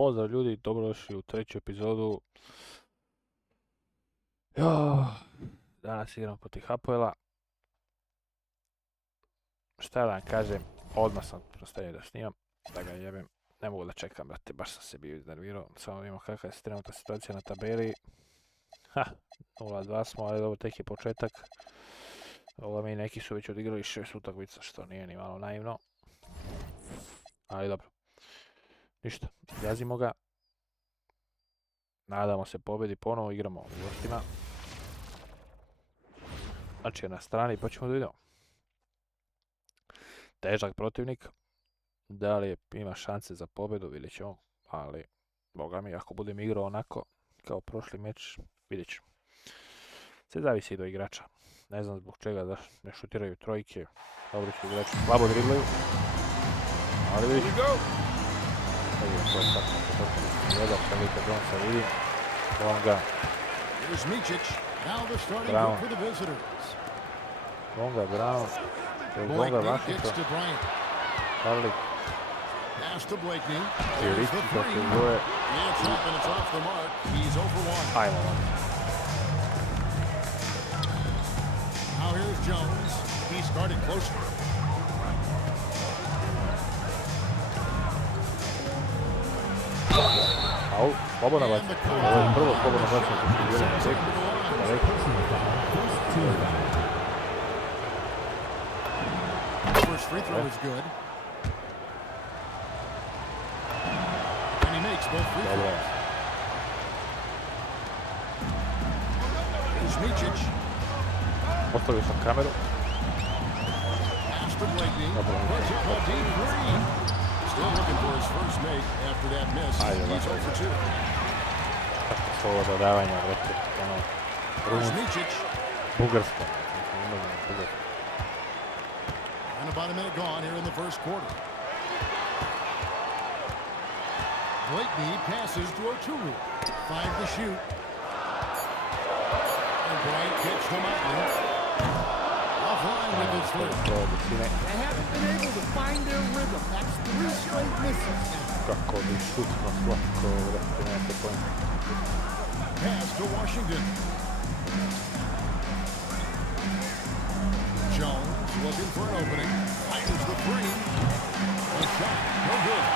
Pozdrav ljudi, dobrodošli u treću epizodu. Jo, danas igram protiv Hapoela. Šta da vam kažem, odmah sam prostavio da snimam, da ga jebem. Ne mogu da čekam, brate, baš sam se bio iznervirao. Samo vidimo kakva je trenutna situacija na tabeli. 0-2 smo, ali dobro, tek je početak. Ovo mi neki su već odigrali 6 utakmica, što nije ni malo naivno. Ali dobro. Ništa, gazimo ga. Nadamo se pobjedi, ponovo igramo u gostima. Znači na strani, pa ćemo da vidimo. Težak protivnik. Da li ima šanse za pobjedu, vidjet ćemo. Ali, boga mi, ako budem igrao onako kao prošli meč, vidjet ćemo. Sve zavisi do igrača. Ne znam zbog čega da ne šutiraju trojke. Dobri su igrači, slabo driblaju. Ali vidit ćemo. Vidim to je tako na početku gledao, Felipe Jonesa vidim. Longa. Brown. Longa, Brown. Longa, Washington. Harlik. I Ricci to se zove. Ajmo. Now here's Jones. He started closer. Au, slobodno bacanje. Ovo je prvo slobodno bacanje što ću gledati na tekmu. First free throw is good. And he makes both free throws. Here's Micic. Postavio sam kameru. Pass to Blakeney. Puts up a deep three. Still looking for his first make after that miss. He's 0 for 2. Kako su ovo dodavanja, brate. Here's Micic. Bugarsko. And about a minute gone here in the first quarter. Blakeney passes to O'Toole. 5 to shoot. And Bryant kicks to Motley. Offline with his first. They haven't been able to find their rhythm. That's 3 straight misses now. Kako bi šutno slatko, brate, nemate pojma. Pass to Washington. Jones looking for an opening. Fires the three. The shot, no good.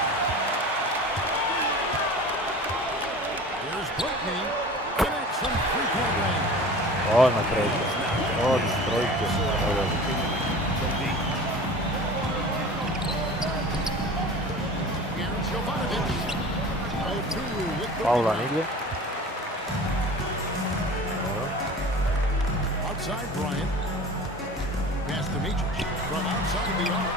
Here's Blakeney. Connects from 3-point range. Odmah trojke. Odmah trojke. Here's Jovanovic. O'Toole with the Paula rebound. nigdje. Outside Bryant. Pass to Micic from outside the arc.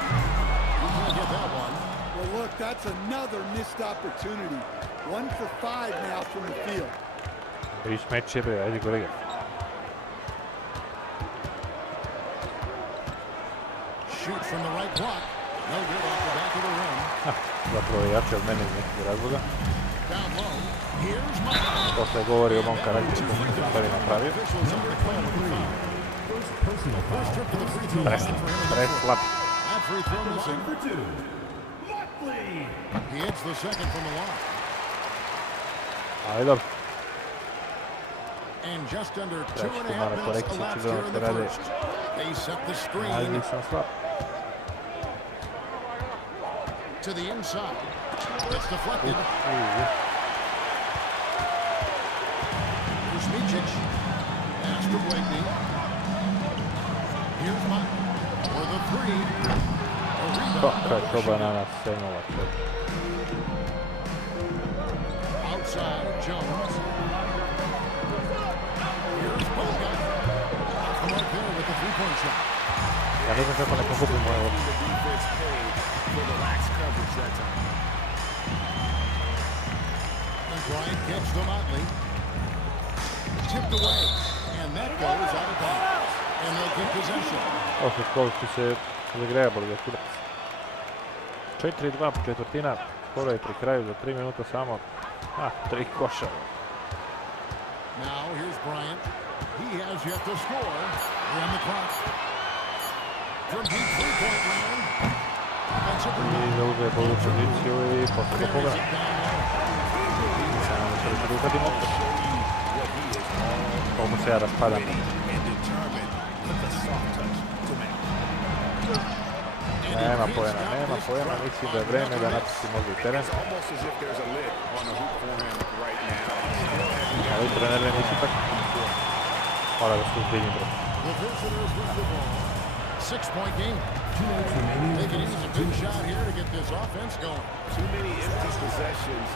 You can't get that one. Well, look, that's another missed opportunity. 1 for 5 now from the field. Vidiš meč je, bre, ajde kolega. Shoot from the right block. No good off the back of the rim. Zapravo je jače od mene iz nekog razloga. Down low. Here's Mike. To se govori o mom karakteru koji sam stvari napravio. Pres slab. That free throw missing. He hits the second from the line. Ali dobro. And just under Tražite 2.5 malo minutes korekcije, elapsed čudno here in se the rade. first. They set the Ali screen nisam slab. to the inside. It's deflected. Here's Micic. Pass to Blakeney. Here's Mike for the three. A rebound. Kakva je to banana senula. Outside Jones. Here's Boga. Off the mark there with the three-point shot. Ja ne znam kako ne pokupim moje ovo. And Bryant gets to Motley. Tipped away. And that goes out of bounds. And they'll get possession. Ovo su skolici se zagrejabali ga kurac. 4-2 četvrtina. Skoro je pri kraju za 3 minuta samo. 3 koša. Now here's Bryant. He has yet to score. We're on the clock. From deep three-point line. I zauzeo bolju poziciju i poslije ga pogleda. se nam se već uhvatimo. Koliko se ja raspadam. Nema pojena, mislim da je vreme da napustimo ovdje teren. Ali trener ne misli tako. Mora da se uzbiljim bro. 6-point game. They can use a big shot here to get this offense going. Too many empty possessions.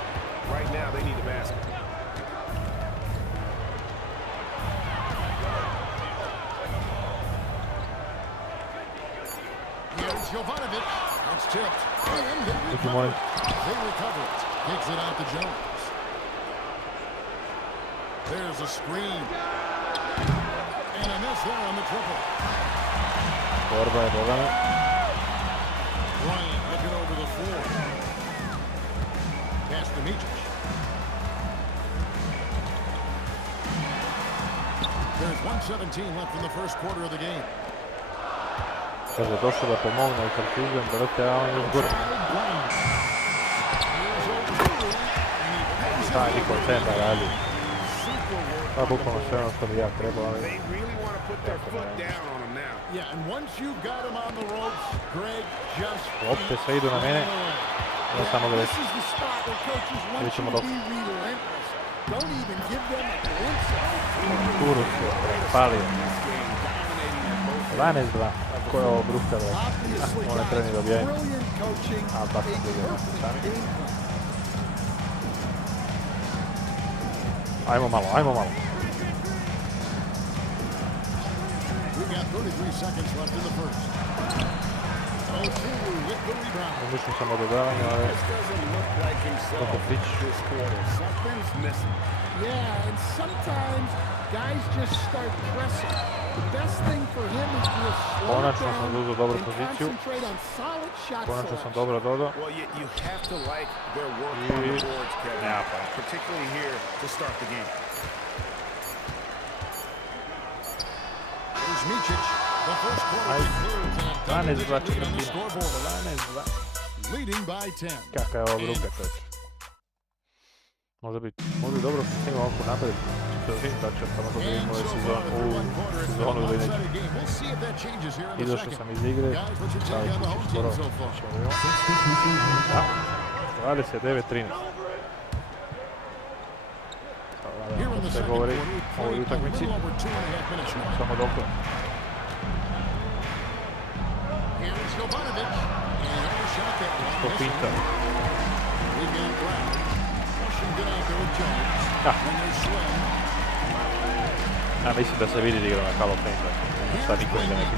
Right now, they need a basket. Here's Jovanovic. That's tipped. And they recover it. Kicks it out to Jones. There's a screen. And a miss there on the triple. Borba je Bogana. Bryant looking over the floor. Pass to Mičić. There's 1:17 left in the first quarter of the game. Sad je došao da pomogne i Partizan, brate, a on je uzgore. Šta je niko centra radi? Pa bukvalno sve ono što bi ja trebao, ali... Yeah, and once you've got him on the ropes, Greg just Uopće sve idu na mene. Ja samo ga reći. Vidjet ćemo dok. Kuru se prepalio. 12-2. Ko je ovo brukta, bre? One treni dobijaju. A, baš sam dobio na sami. Ajmo malo. got 33 seconds left in the first. With the rebound. Myślę samo dodania, ale trochę pić. Something's missing. Yeah, and sometimes guys just start pressing. The best thing for him is to slow Konačno down sam zauzeo dobru and poziciju. concentrate on solid shot Konačno sam selection. dobro dodao. Well, you have to like their work on the boards, Kevin. Particularly here to start the game. Here's Mičić. The first quarter concludes in a double-digit lead on the scoreboard. 12-2. Leading by 10. Kakva je ovo bruka, čovječ. Može biti dobro što snimam ovako napred. Da vidim da će samo da vidimo ovaj sezonu ili neće. Izašao sam iz igre, stavit ću skoro. Da, 29-13. Sve govori o ovoj utakmici. Samo dokle. Što pinta. Ja mislim da se vidi da igra na Hall of Fame. Sad niko ne neki.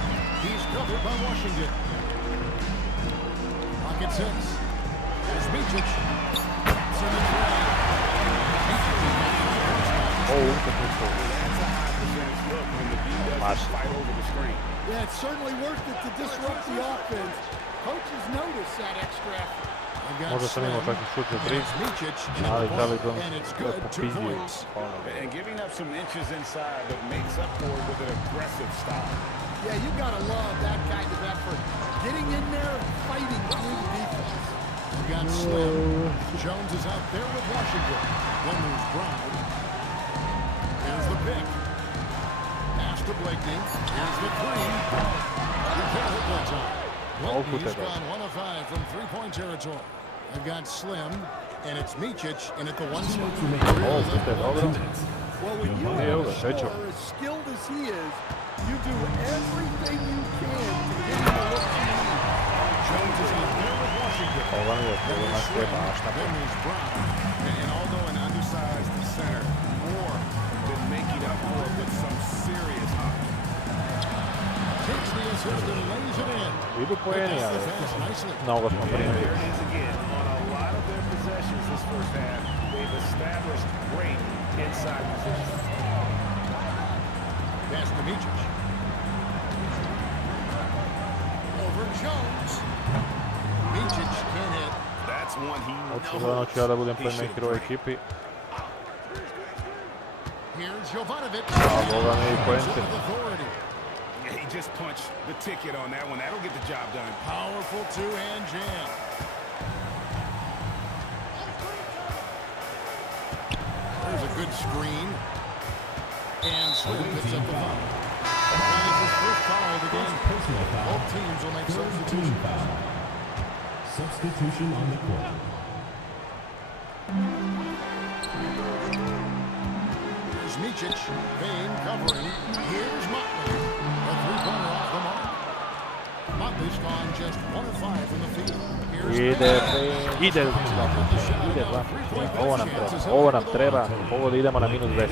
Utakmicu. Yeah, it's certainly worth it to disrupt the offense. Coaches notice that extra effort. Možda sam imao čak i šut za 3, ali Taliban je popizdio. And giving up some inches inside, but makes up for it with an aggressive style. Yeah, you gotta love that kind of effort. Getting in there and fighting through the defense. You got Slim. Jones is out there with Washington. Then there's Brown. Here's the pick. Pass to Blakeney. Here's the three. You can't hit that time. Blakeney's gone 1 of 5 from three-point territory. They've got Slim, and it's Mičić in at the 1 spot. Well, when you are as skilled as he is, you do everything you can to get him to look to you. Jones is out there with Washington. Then there's Brown. And although an undersized center, Moore been making up for it with some serious hockey. Takes the assist and lays it in. Idu poeni, ali mnogo smo primili. There it is again. On a lot of their possessions this first half, they've established great inside position. Pass to Mičić. Over Jones. Mičić can't hit. That's one he Očigledno ću ja da budem playmaker u ovoj ekipi. Here's Jovanovic. A Boga mi i poente. He just punched the ticket on that one. That'll get the job done. Powerful two-hand jam. Screen. And Slim picks up the foul. That is his first foul of the game. Both teams will make substitutions. Substitution on the court. Here's Micic. Vane covering. Here's Motley. A three-pointer off the mark. Motley's gone just 1 of 5 from the field. Ide dva. Ovo nam treba. Ovo da idemo na minus 10.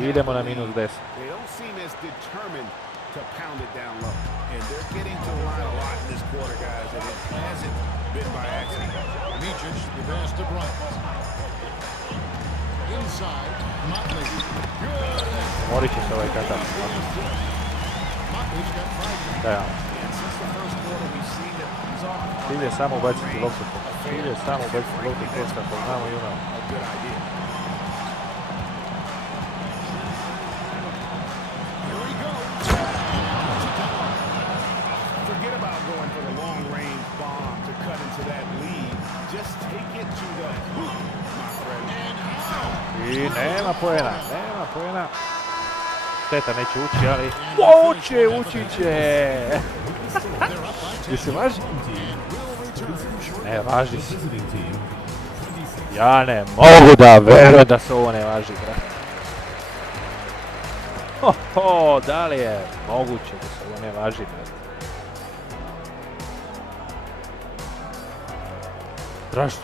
Idemo na minus 10. They don't seem as determined to pound it down low. And they're getting to the line a lot in this quarter, guys, and it hasn't been by accident. Micic, the pass to Bryant. Inside, Motley. Good. Morit će se ovaj katav. Motley's got 5. Da, ja. And since the first quarter, we've seen that he's off. Cilj je samo ubaciti loptu. Cilj je samo ubaciti loptu kosta, to znamo i imamo. A good idea. Here he goes. Forget about going for the long-range bomb to cut into that lead. Just take it to the hoop, my friend. I nema poena. Šteta neće ući, ali... Ući će! Jel se važi? Ne, važi se. Ja ne mogu da verujem da se ovo ne važi, brate. Da li je moguće da se ovo ne važi, brate? Strašno.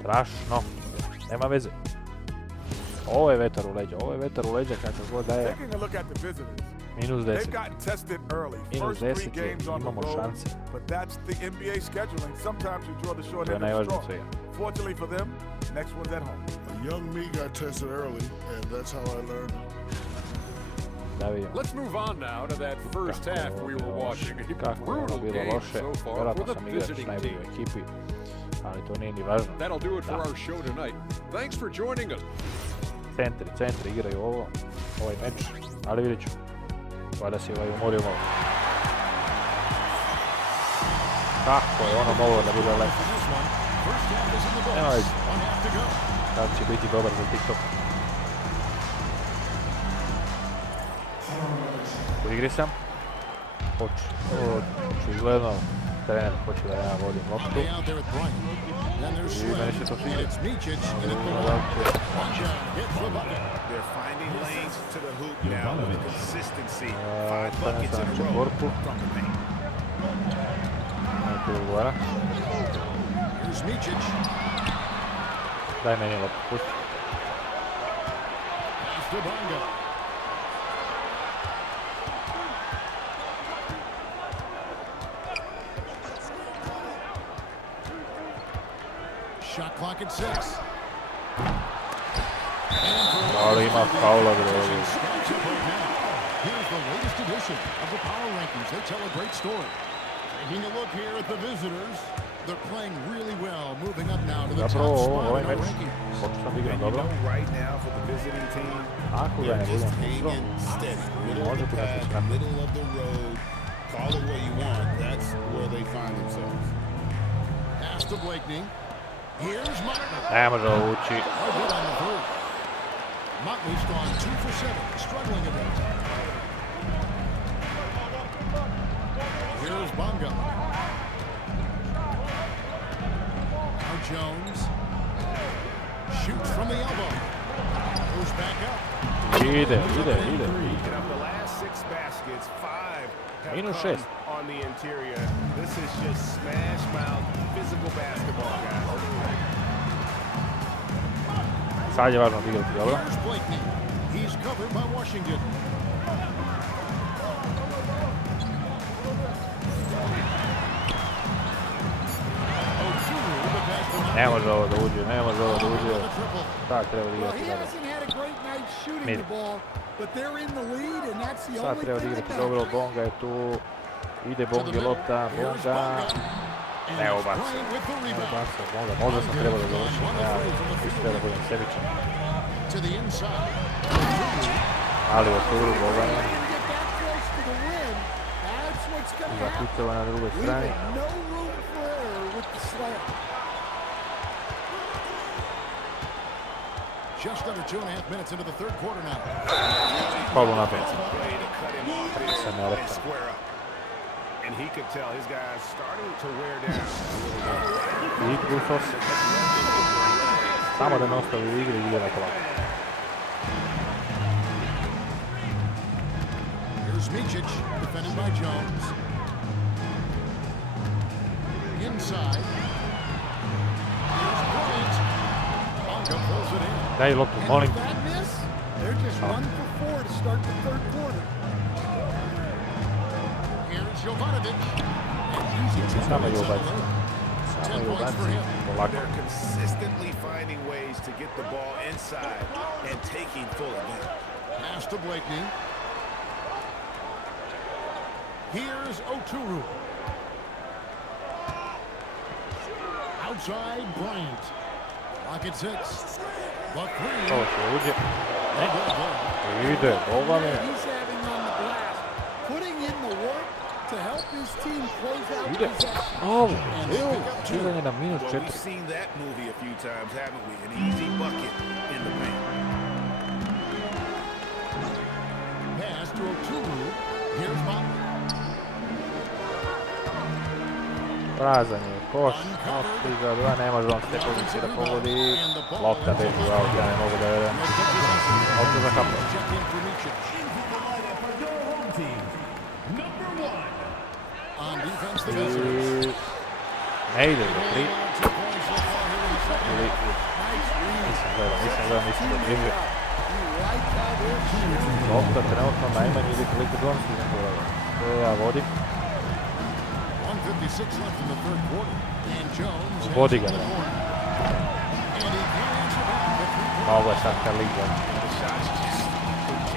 Strašno. Nema veze. Ovo je vetar u leđa kakav god da je. Minus 10. Minus 10 je, imamo šanse. To je najvažnije od svega. A young me got tested early, and that's how I learned. Da vidimo. Let's move on now to that first half we were watching. A Kako je ono brutal bilo game loše. so far for Vjerojatno the sam igrač visiting najbolji u team. ekipi. Ali to nije ni važno. That'll do it for our show tonight. Thanks for joining us. Centri igraju ovaj meč. Ali vidjet ću. Valjda si ovaj umorio malo. Kako je ono moglo da bude lepo. Nema već. Sad će biti dobar za TikTok. U igri sam. Hoću izgledno. Trener hoće da ja vodim loptu. I meni se to sviđa. They're finding lanes to the hoop now with consistency. 5 Stane buckets sam in a na row četvorku. from the paint. Neko odgovara. Daj meni loptu, pusti. Shot clock at 6. Ali ima faula drogi. Here's the latest edition of the Power Rankings. They tell a great story. Taking a look here at the visitors. They're playing really well, moving up now to the top Zapravo spot ovaj in our meč rankings. počeo sam igram And you dobro. know right now for the visiting team, Ako ga ne budem pustio, steady, middle of može the tu pack, nešto skrati. middle of the road. Call it what you want. That's where they find themselves. Pass to Blakeney. Here's Motley. Ne može ovo ući. Oh, good on the three. Motley's gone 2 for 7, struggling a bit. Here's Bonga. Now Jones shoots from the elbow. Goes back up. Ide. Picking up the last 6 baskets, 5 have Minus come 6. on the interior. This is just smash mouth physical basketball, guys. Sad je važno odigrati dobro. Here's Blakeney. He's covered by Washington. Ne može ovo da uđe. Sad treba Well, odigrati he dobro. hasn't had a great night shooting Mid. the ball, but they're in the lead, and that's the Sad only treba thing odigrati that dobro. matters. Bonga je tu. Ide Bongi lopta. Bonga. Ne ubacio. Bonga. Možda sam trebao da završim. Ja isto da budem sebičan. To the inside. Ali u okviru Boga ne. Get that close to the rim, that's what's going Zakucava na drugoj strani. Leaving no room for error with the slam. Just under 2.5 minutes into the third quarter now. Faulu napad. Play to cut him off Kako se ne and lepta. square up. And he could tell his guys starting to wear down. I Kusos. Samo da ne ostavi u igri i ide na kola. Here's Micic, defended by Jones. Inside. Here's Bryant. Bonga pulls it in. Daj loptu, And molim. with that miss, they're just 1 for 4 to start the third quarter. Here's Jovanovic. And easy to Samo je inside the ubaci. lane. Samo 10 je points for ubaci. him. Polako. They're consistently finding ways to get the ball inside and taking full advantage. Pass to Blakeney. Here's Oturu. Outside Bryant. Clock at 6. The three. Ovo će uđe. No good there. Ide, Boga mi. He's having on the glass, putting in the work to help his team close out Ide. possession. Ovo, evo, čizanje na minus Well, we've 4. seen that movie a few times, haven't we? An easy bucket in the paint. Pass to Oturu. Here's Butler. Prazan je koš,nosti za 2, ne može on s te pozicije da pogodi. Lopta beži u aut, ja ne mogu da vedem. Lopta za Kakva. Check in for Micic. On defense, the Gazii. I ne ide za 3. 2 points so far here in the second. Ili, nisam gledao, mislim da bliže. You like how they're shooting. Lopta trenutno najmanje ili koliko Donski ne gleda. To ja vodim. 1:56 left in the third quarter. And Jones heads Vodi to ga. the corner. And he can't answer back the three-point. Ma ovo je sad Liga.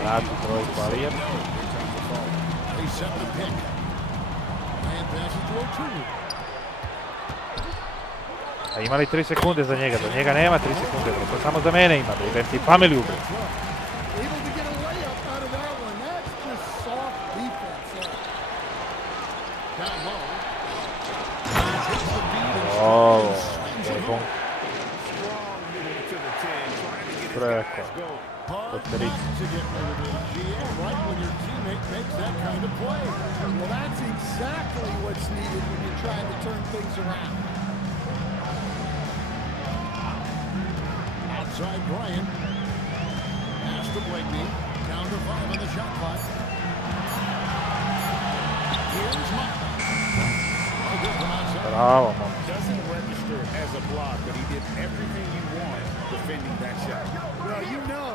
Vratu trojku, ali je. They set the pick. And passes to Oturu. A ima li 3 sekunde za njega? Za njega nema 3 sekunde, bro. To samo za mene ima, bro. Idem ti familiju, bro. Able to get a layup out of that one. That's just soft defense there. Down low. Takes the beat and Ovo, slams to je it bom. home. Strong middle to the 10, trying to get his Preko. guys going. Hard Pod not to get rid of it. Yeah, right when your teammate makes that kind of play. Well, that's exactly what's needed when you're trying to turn things around. Outside Bryant. Pass to Blakeney. Down to 5 on the shot clock. Here's Mike. Oh, good from outside. Bravo, mom. Doesn't register as a block, but he did everything you want defending that shot. Well, you know,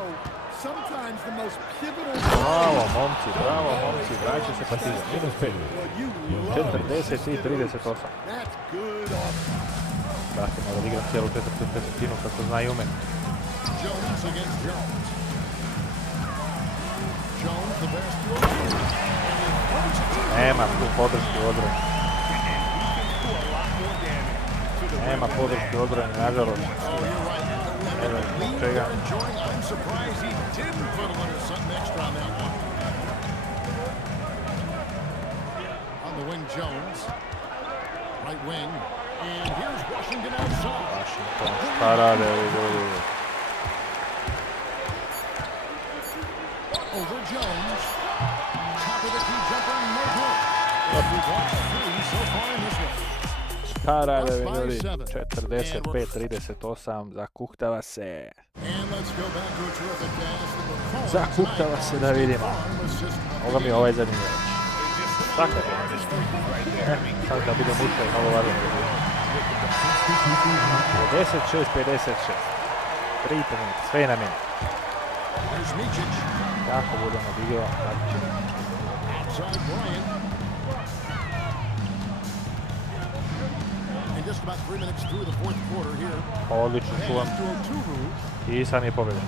sometimes the most pivotal... Bravo, momci, vraća se Partizan. Minus 5. Well, you love 40 i 38. That's good offense. Vratimo da igram cijelu četvrtinu kako zna i ume. Jones against Jones. Jones the best throw. Nema tu podrške u odbrani. Nema podrške u odbrani, nažalost. Ne znam zbog čega. I'm surprised he didn't put a little something extra on that one. On the wing, Jones. Right wing. And here's Washington outside. Washington, šta rade ovi ljudi? Over Jones. Top of the key jumper, no good. And we've lost 3 so far in this one. Šta rade ovi ljudi? 45-38, zakuhtava se. And let's go back to a terrific pass that will call Zakuhtava se da vidimo. Ovoga mi je ovaj zanimljiv. Tako je. Sad da budem ušao i malo važno. 56-56. 3,5 minuta, sve je na meni. Here's Micic. Kako budem odigrao, tako će. Outside Bryant. And just about 3 minutes through the fourth quarter here. Odlično čuvam. Pass to Oturu. I sam je pobjedan.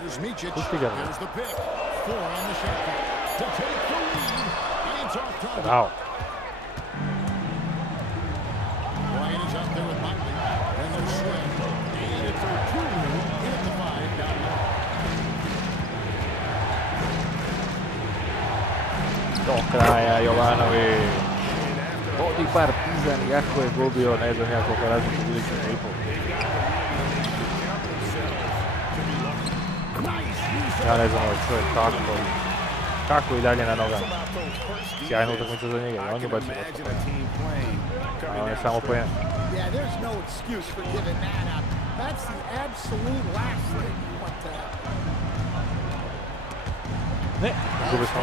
Here's Micic. Pusti ga. Here's the pick. 4 on the shot clock. To take the lead. And it's off target. Bravo. Bryant is out there with Motley. And there's Swing. And it's Oturu in at the 5 down low. Do kraja Jovanović. Vodi Partizan, jako je gubio, ne znam ja koliko razlike, vidjet ćemo i pol. Ja ne znam ovaj čovjek kako i dalje na nogama. Sjajna utakmica za njega i on je bacio dosta pojena. A on je samo pojena. Yeah, there's no excuse for giving that up. That's the absolute last thing you want to happen. Ne, izgubio smo.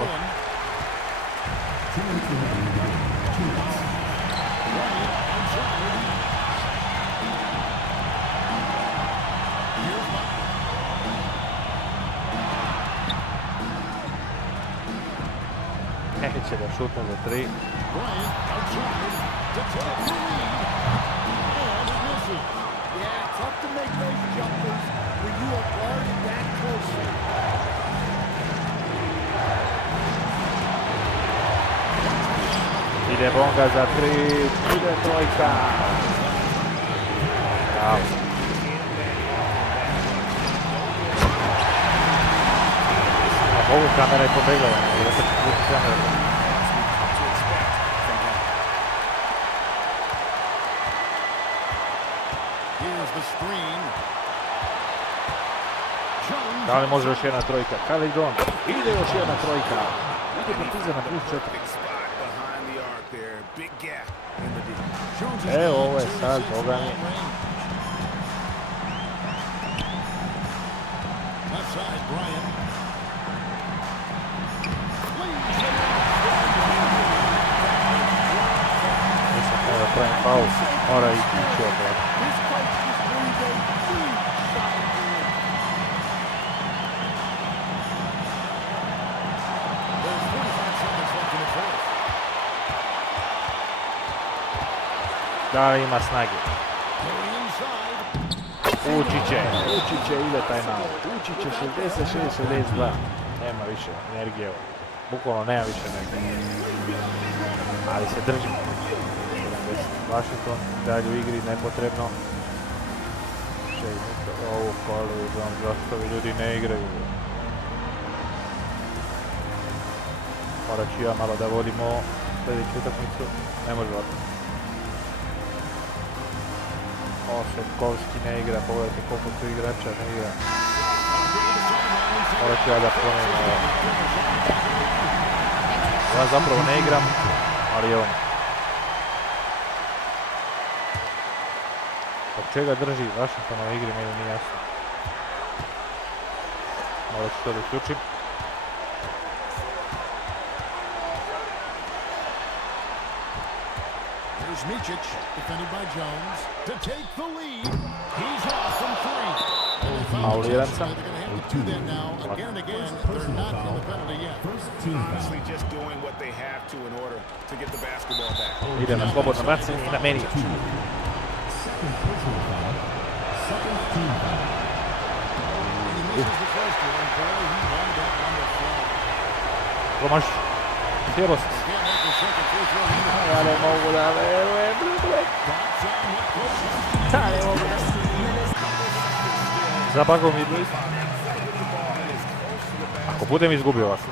Neće da šutno za 3. Yeah, tough to make those jumpers when you are guarded that closely. Ide Bonga za 3, ide trojka. Bravo. Ovu kamera je pobegla, da se puti kamera. Da li može još jedna trojka? Kalidon, ide još jedna trojka. Ide Partizan na plus 4. Evo ovo je sad, boga mi. Nisam kada pravim faul, mora ići opet. Da li ima snage? Ući će, ide taj nalog. Ući će 66-62. Nema više energije. Bukvalno nema više energije. Ali se držimo. 70. Washington dalje u igri, nepotrebno. Ovu kolu, znam zašto vi ljudi ne igraju. Morat ću ja malo da vodimo sljedeću utakmicu. Ne može ovako. Osetkovski ne igra, pogledajte koliko tu igrača ne igra. Morat ću ja da promijenim ovo. Ja zapravo ne igram, ali on. Od čega drži Washington u igri, meni nije jasno. Morat ću to da uključim. Here's Micic, defended by Jones, to take the lead. He's off from three. Fauliran sam. They're going to have to do that now again and again. They're not in the penalty yet. Honestly, just doing what they have to in order to get the basketball back. Ide na slobodno bacanje i na meni. Second personal foul. Second team foul. He misses the first one. Boy, he won that one to fall. Promaš. Cijelost. Can't make the second free throw either. Ja ne mogu da verujem. Ja ne mogu da Zabagao mi blizu. Ako budem izgubio ovako.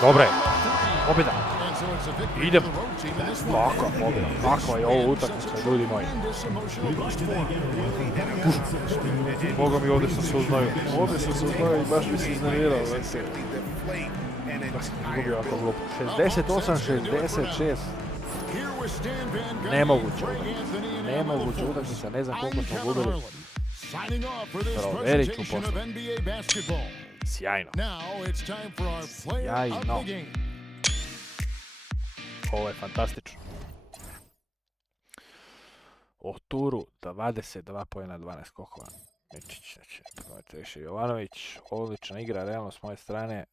Dobre, pobjeda. Idemo. Kakva pobjeda, kakva je ovo utakmica, ljudi moji. Boga mi ovdje sam se uznojio. I baš mi se iznervirao. Izgubio ovako glupo. 68-66. Nemoguća utakmica, ne znam koliko smo gubili. Proverit ću poslije. Sjajno. Sjajno. Ovo je fantastično. O turu 22 pojena, 12 skokova. Mičić, znači, pogledajte više Jovanović. Odlična igra, realno s moje strane.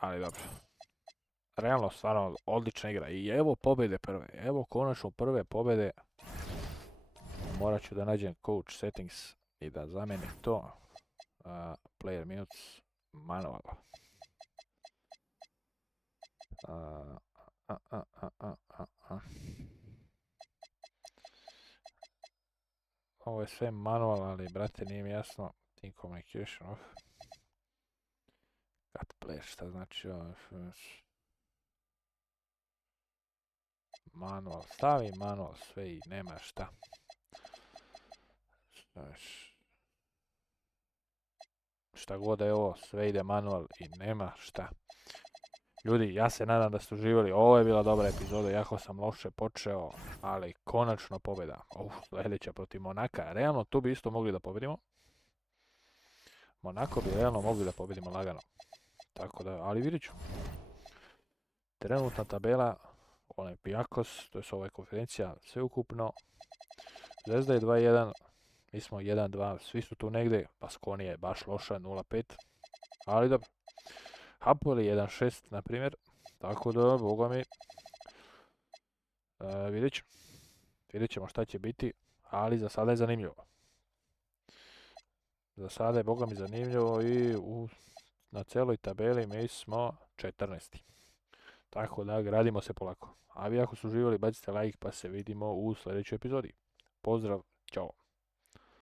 Ali dobro. Realno, stvarno, odlična igra. I evo pobjede prve. Evo konačno prve pobjede. Morat ću da nađem coach settings i da zamenim to. Player minutes manual. Ovo je sve manual, ali brate nije mi jasno. Team communication, cut player, šta znači manual, stavi manual sve i nema šta. Šta god da je ovo, sve ide manual i nema šta. Ljudi, ja se nadam da ste uživali. Ovo je bila dobra epizoda, jako sam loše počeo, ali konačno pobjeda. Sljedeća protiv Monaka. Realno, tu bi isto mogli da pobjedimo. Monako bi realno mogli da pobjedimo lagano. Tako da, ali vidjet ću. Trenutna tabela, Olimpijakos, to je ova konferencija, sve ukupno. Zvezda je 2-1, mi smo 1-2, svi su tu negdje. Baskonija je baš loša, 0-5. Ali dobro. Hapoel je 1-6, na primjer. Tako da, boga mi, vidjet ćemo šta će biti, ali za sada je zanimljivo. Za sada je, boga mi, zanimljivo i na celoj tabeli mi smo 14. Tako da, gradimo se polako. A vi ako su uživali, bacite like pa se vidimo u sljedećoj epizodi. Pozdrav, čao.